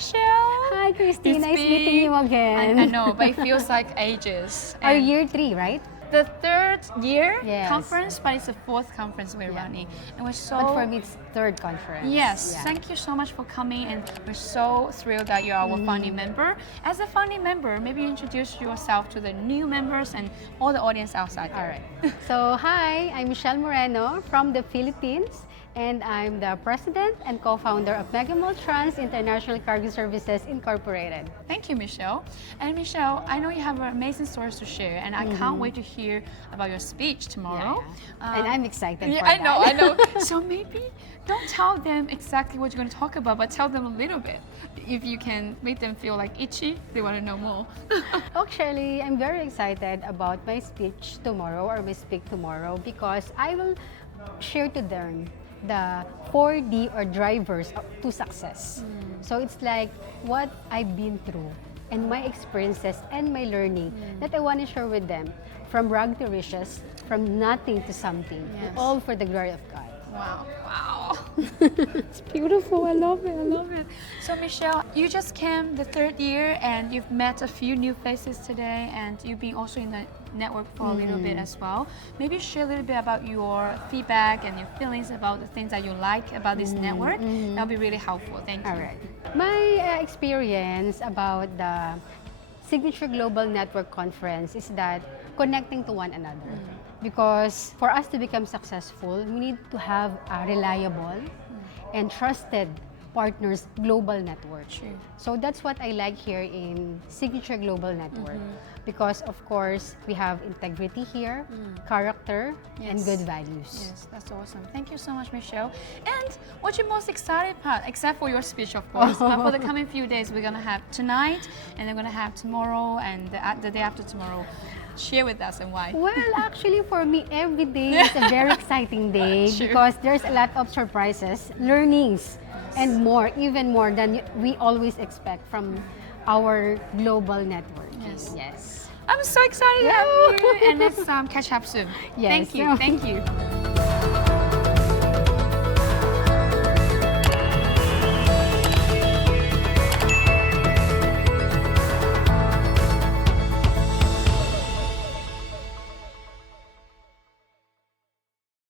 Michelle. Hi, Christine. It's Nice been- meeting you again. I know, but it feels like ages. Our And year 3, right? the third year Yes. conference, but it's the fourth conference we're running. And we're so... But for me, it's third conference. Yes, Yeah. thank you so much for coming, and we're so thrilled that you're our founding member. As a founding member, maybe you introduce yourself to the new members and all the audience outside All there. right. So, hi, I'm Michelle Moreno from the Philippines, and I'm the president and co-founder of Megamall Trans International Cargo Services Incorporated. Thank you, Michelle. And Michelle, I know you have amazing stories to share, and I can't wait to hear about your speech tomorrow. And I'm excited Yeah, for I that. know, I know. So maybe don't tell them exactly what you're going to talk about, but tell them a little bit. If you can make them feel like itchy, they want to know more. Actually, I'm very excited about my speech tomorrow or my speak tomorrow because I will share to them the 4D or drivers to success. So it's like what I've been through and my experiences and my learning that I want to share with them, from rag to riches, from nothing to something, Yes. all for the glory of God. Wow, wow. It's beautiful. I love it. I love it. So Michelle, you just came the third year and you've met a few new faces today, and you've been also in the network for a little bit as well. Maybe share a little bit about your feedback and your feelings about the things that you like about this network. That'll be really helpful. Thank you. All right. My experience about the Signature Global Network Conference is that connecting to one another. Because for us to become successful, we need to have a reliable and trusted partners global network. True. So that's what I like here in Signature Global Network. Because of course, we have integrity here, character, and Yes. good values. Yes, that's awesome. Thank you so much, Michelle. And what you're most excited about, except for your speech, of course, but for the coming few days, we're gonna have tonight, and then we're gonna have tomorrow, and the day after tomorrow. Share with us and why. Well, actually for me, every day is a very exciting day Sure. because there's a lot of surprises, learnings, and more, even more than we always expect from our global network. Yes. Yes. I'm so excited to have you, and let's catch up soon. Yes. Thank you. Thank you.